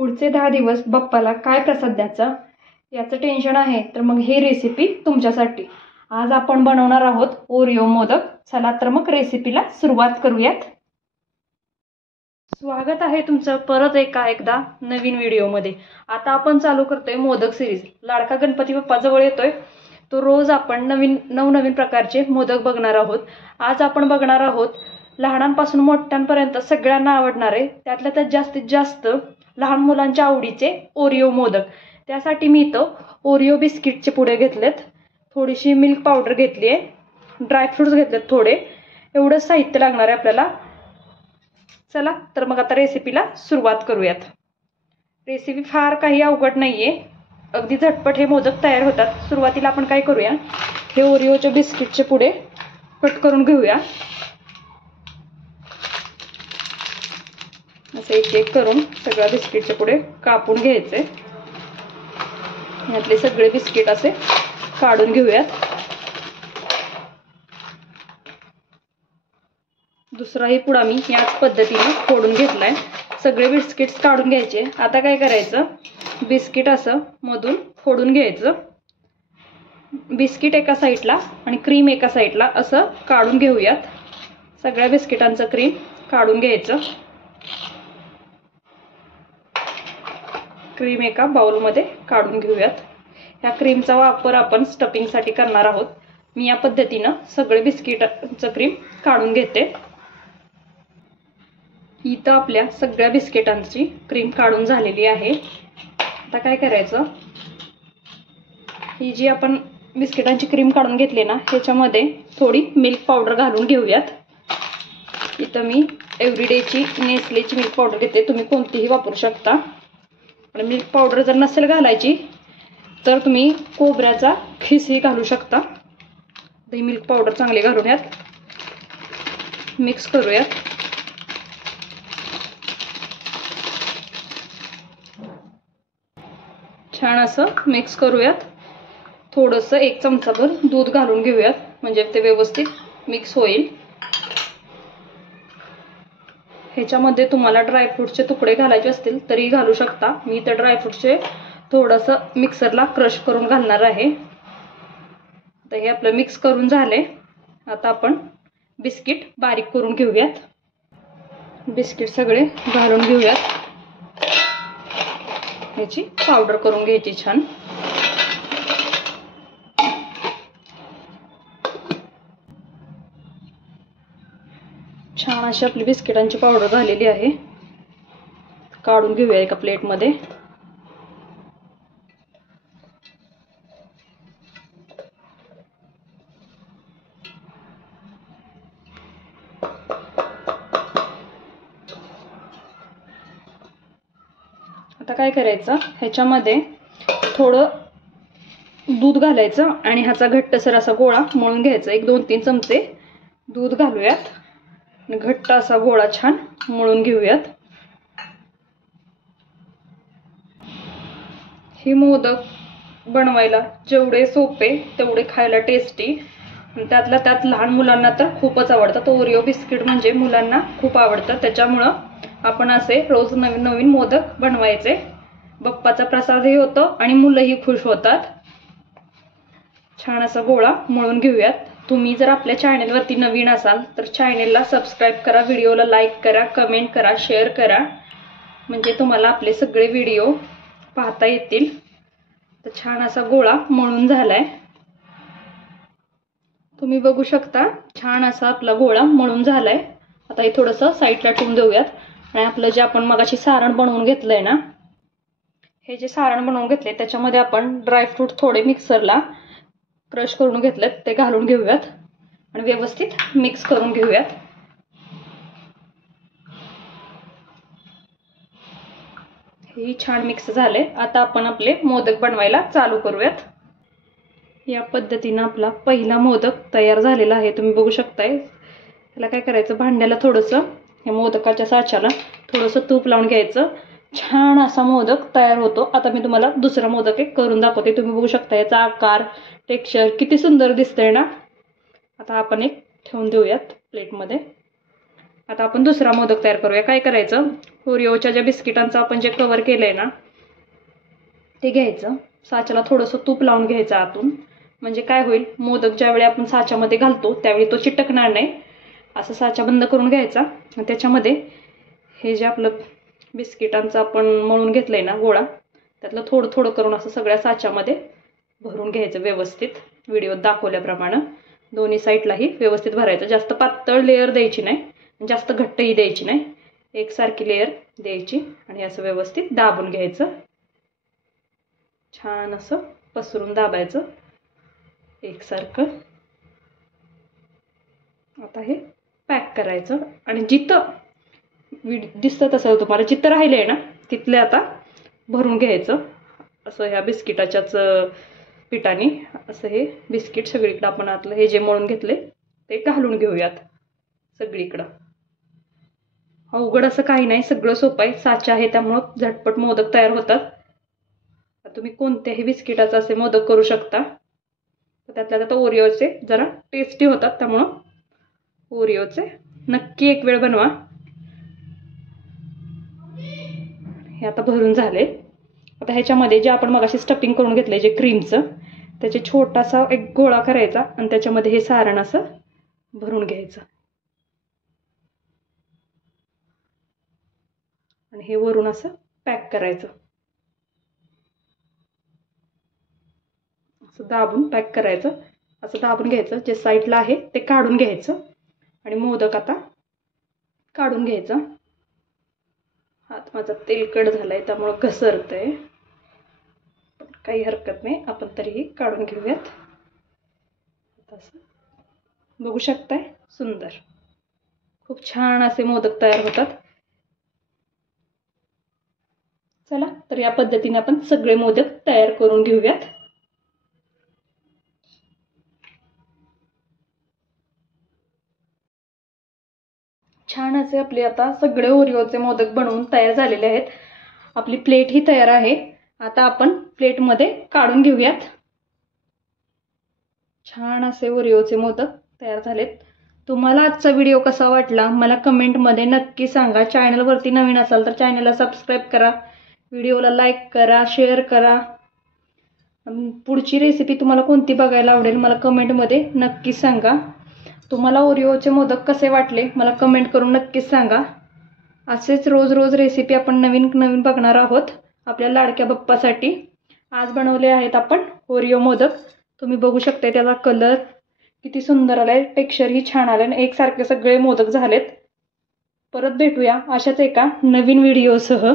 पुढचे 10 दिवस बाप्पाला काय प्रसाद द्यायचा याचं टेन्शन आहे, तर मग ही रेसिपी तुमच्यासाठी. आज आपण बनवणार आहोत ओरिओ मोदक. चला तर मग रेसिपीला सुरुवात करूयात. स्वागत आहे तुमचं परत एकदा नवीन व्हिडिओमध्ये. आता आपण चालू करतोय मोदक सिरीज. लाडका गणपती बाप्पा जवळ येतोय, तो रोज आपण नवनवीन प्रकारचे मोदक बघणार आहोत. आज आपण बघणार आहोत लहानांपासून मोठ्यांपर्यंत सगळ्यांना आवडणारे, त्यातल्या त्यात जास्तीत जास्त लहान मुलांच्या आवडीचे ओरिओ मोदक. त्यासाठी मी इथं ओरिओ बिस्किटचे पुडे घेतलेत, थोडीशी मिल्क पावडर घेतली आहे, ड्रायफ्रुट्स घेतलेत थोडे. एवढं साहित्य लागणार आहे आपल्याला. चला तर मग आता रेसिपीला सुरुवात करूयात. रेसिपी फार काही अवघड नाहीये, अगदी झटपट हे मोदक तयार होतात. सुरुवातीला आपण काय करूया, हे ओरिओचे बिस्किटचे पुडे कट करून घेऊया. असं एक एक करून सगळ्या बिस्किटचे पुडे कापून घ्यायचे. यातले सगळे बिस्किट असे काढून घेऊयात. दुसराही पुडा मी याच पद्धतीने फोडून घेतलाय. सगळे बिस्किट्स काढून घ्यायचे. आता काय करायचं, बिस्किट असं मधून फोडून घ्यायचं. बिस्किट एका साईडला आणि क्रीम एका साईडला असं काढून घेऊयात. सगळ्या बिस्किटांचं क्रीम काढून घ्यायचं. क्रीम एका बाउलमध्ये काढून घेऊयात. ह्या क्रीमचा वापर आपण स्टफिंगसाठी करणार आहोत. मी या पद्धतीनं सगळे बिस्किटांचं क्रीम काढून घेते. इथं आपल्या सगळ्या बिस्किटांची क्रीम काढून झालेली आहे. आता काय करायचं, ही जी आपण बिस्किटांची क्रीम काढून घेतली ना, ह्याच्यामध्ये थोडी मिल्क पावडर घालून घेऊयात. इथं मी एव्हरीडेची नेसलेची मिल्क पावडर घेते, तुम्ही कोणतीही वापरू शकता. आणि मिल्क पावडर जर नसेल घालायची तर तुम्ही खोबऱ्याचा खिसही घालू शकता. ही मिल्क पावडर चांगली घालून यात मिक्स करूयात. छान असं मिक्स करूयात. थोडंसं 1 चमचाभर दूध घालून घेऊयात, म्हणजे ते व्यवस्थित मिक्स होईल. ह्याच्यामध्ये तुम्हाला ड्रायफ्रूटचे तुकडे घालायचे असतील तरी घालू शकता. मी तर ड्रायफ्रूटचे थोडंसं मिक्सरला क्रश करून घालणार आहे. आता हे आपलं मिक्स करून झाले. आता आपण बिस्किट बारीक करून घेऊयात. बिस्किट सगळे घालून घेऊयात. ह्याची पावडर करून घ्यायची छान. छान अशी आपली बिस्किटांची पावडर झालेली आहे. काढून घेऊया एका प्लेटमध्ये. आता काय करायचं, ह्याच्यामध्ये थोडं दूध घालायचं आणि ह्याचा घट्टसर असा गोळा मळून घ्यायचा. 1-2-3 चमचे दूध घालूयात आणि घट्ट असा गोळा छान मळून घेऊयात. हे मोदक बनवायला जेवढे सोपे तेवढे खायला टेस्टी. त्यातल्या त्यात लहान मुलांना तर खूपच आवडतात. ओरिओ बिस्किट म्हणजे मुलांना खूप आवडतं. त्याच्यामुळं आपण असे रोज नवीन नवीन मोदक बनवायचे. बाप्पाचा प्रसादही होतो आणि मुलंही खुश होतात. छान असा गोळा मळून घेऊयात. तुम्ही जर आपल्या चॅनलवरती नवीन असाल तर चॅनलला सबस्क्राईब करा, व्हिडिओला लाईक करा, कमेंट करा, शेअर करा, म्हणजे तुम्हाला आपले सगळे व्हिडिओ पाहता येतील. तर छान असा गोळा मळून झालाय. तुम्ही बघू शकता छान असा आपला गोळा मळून झालाय. आता हे थोडंसं साईडला ठेवून देऊयात. आणि आपलं जे आपण मगाशी सारण बनवून घेतलंय ना, हे जे सारण बनवून घेतले त्याच्यामध्ये आपण ड्रायफ्रूट थोडे मिक्सरला क्रश करून घेतलेत, ते घालून घेऊयात आणि व्यवस्थित मिक्स करून घेऊयात. हे छान मिक्स झाले. आता आपण आपले मोदक बनवायला चालू करूयात. या पद्धतीनं आपला पहिला मोदक तयार झालेला आहे. तुम्ही बघू शकताय. त्याला काय करायचं, भांड्याला थोडंसं या मोदकाच्या साच्याला थोडंसं तूप लावून घ्यायचं. छान असा मोदक तयार होतो. आता मी तुम्हाला दुसरा मोदक एक करून दाखवते. तुम्ही बघू शकता याचा आकार, टेक्स्चर किती सुंदर दिसतंय ना. आता आपण एक ठेवून देऊयात प्लेटमध्ये. आता आपण दुसरा मोदक तयार करूया. काय करायचं, ओरिओच्या ज्या बिस्किटांचं आपण जे कव्हर केलंय ना ते घ्यायचं, साच्याला थोडंसं तूप लावून घ्यायचं आतून. म्हणजे काय होईल, मोदक ज्यावेळी आपण साच्यामध्ये घालतो त्यावेळी तो चिटकणार नाही. असं साचा बंद करून घ्यायचा आणि त्याच्यामध्ये हे जे आपलं बिस्किटांचं आपण मळून घेतलंय ना गोळा, त्यातलं थोडं थोडं करून असं सगळ्या साच्यामध्ये भरून घ्यायचं व्यवस्थित, व्हिडिओत दाखवल्याप्रमाणे. दोन्ही साईडलाही व्यवस्थित भरायचं. जास्त पातळ लेअर द्यायची नाही, जास्त घट्टही द्यायची नाही, एकसारखी लेअर द्यायची आणि असं व्यवस्थित दाबून घ्यायचं. छान असं पसरून दाबायचं एकसारखं. आता हे पॅक करायचं आणि जिथं दिसत असेल तुम्हाला, जिथं राहिलंय ना तिथले आता भरून घ्यायचं. असं ह्या बिस्किटाच्याच पिठाने असं हे बिस्किट सगळीकडं आपण आतलं हे जे मळून घेतले ते घालून घेऊयात सगळीकडं. अवघड असं काही नाही, सगळं सोपं आहे. साचा आहे त्यामुळं झटपट मोदक तयार होतात. तुम्ही कोणत्याही बिस्किटाचे असे मोदक करू शकता. त्यातल्या त्यात ओरिओचे जरा टेस्टी होतात, त्यामुळं ओरिओचे नक्की एक वेळ बनवा. हे आता भरून झाले. आता ह्याच्यामध्ये जे आपण मगाशी स्टफिंग करून घेतले जे क्रीमचं, त्याचे छोटासा एक गोळा करायचा आणि त्याच्यामध्ये हे सारण असं भरून घ्यायचं आणि हे वरून असं पॅक करायचं. असं दाबून पॅक करायचं. असं दाबून घ्यायचं, जे साईडला आहे ते काढून घ्यायचं आणि मोदक आता काढून घ्यायचा. हात माझा तेलकट झालाय त्यामुळं घसरतंय, पण काही हरकत नाही, आपण तरीही काढून घेऊयात. असं बघू शकताय, सुंदर खूप छान असे मोदक तयार होतात. चला तर या पद्धतीने आपण सगळे मोदक तयार करून घेऊयात. छान असे आपले आता सगळे ओरिओचे मोदक बनवून तयार झालेले आहेत. आपली प्लेट ही तयार आहे. आता आपण प्लेटमध्ये काढून घेऊयात. छान असे ओरिओचे मोदक तयार झालेत. तुम्हाला आजचा व्हिडिओ कसा वाटला मला कमेंटमध्ये नक्की सांगा. चॅनलवरती नवीन असाल तर चॅनलला सबस्क्राईब करा, व्हिडिओला लाईक करा, शेअर करा. पुढची रेसिपी तुम्हाला कोणती बघायला आवडेल मला कमेंटमध्ये नक्की सांगा. तुम्हाला ओरिओचे मोदक कसे वाटले मला कमेंट करून नक्कीच सांगा. असेच रोज रोज रेसिपी आपण नवीन नवीन बघणार आहोत आपल्या लाडक्या बाप्पासाठी. आज बनवले आहेत आपण ओरिओ मोदक. तुम्ही बघू शकता त्याचा कलर किती सुंदर आलाय, टेक्स्चरही छान आलं आणि एकसारखे सगळे मोदक झालेत. परत भेटूया अशाच एका नवीन व्हिडिओसह.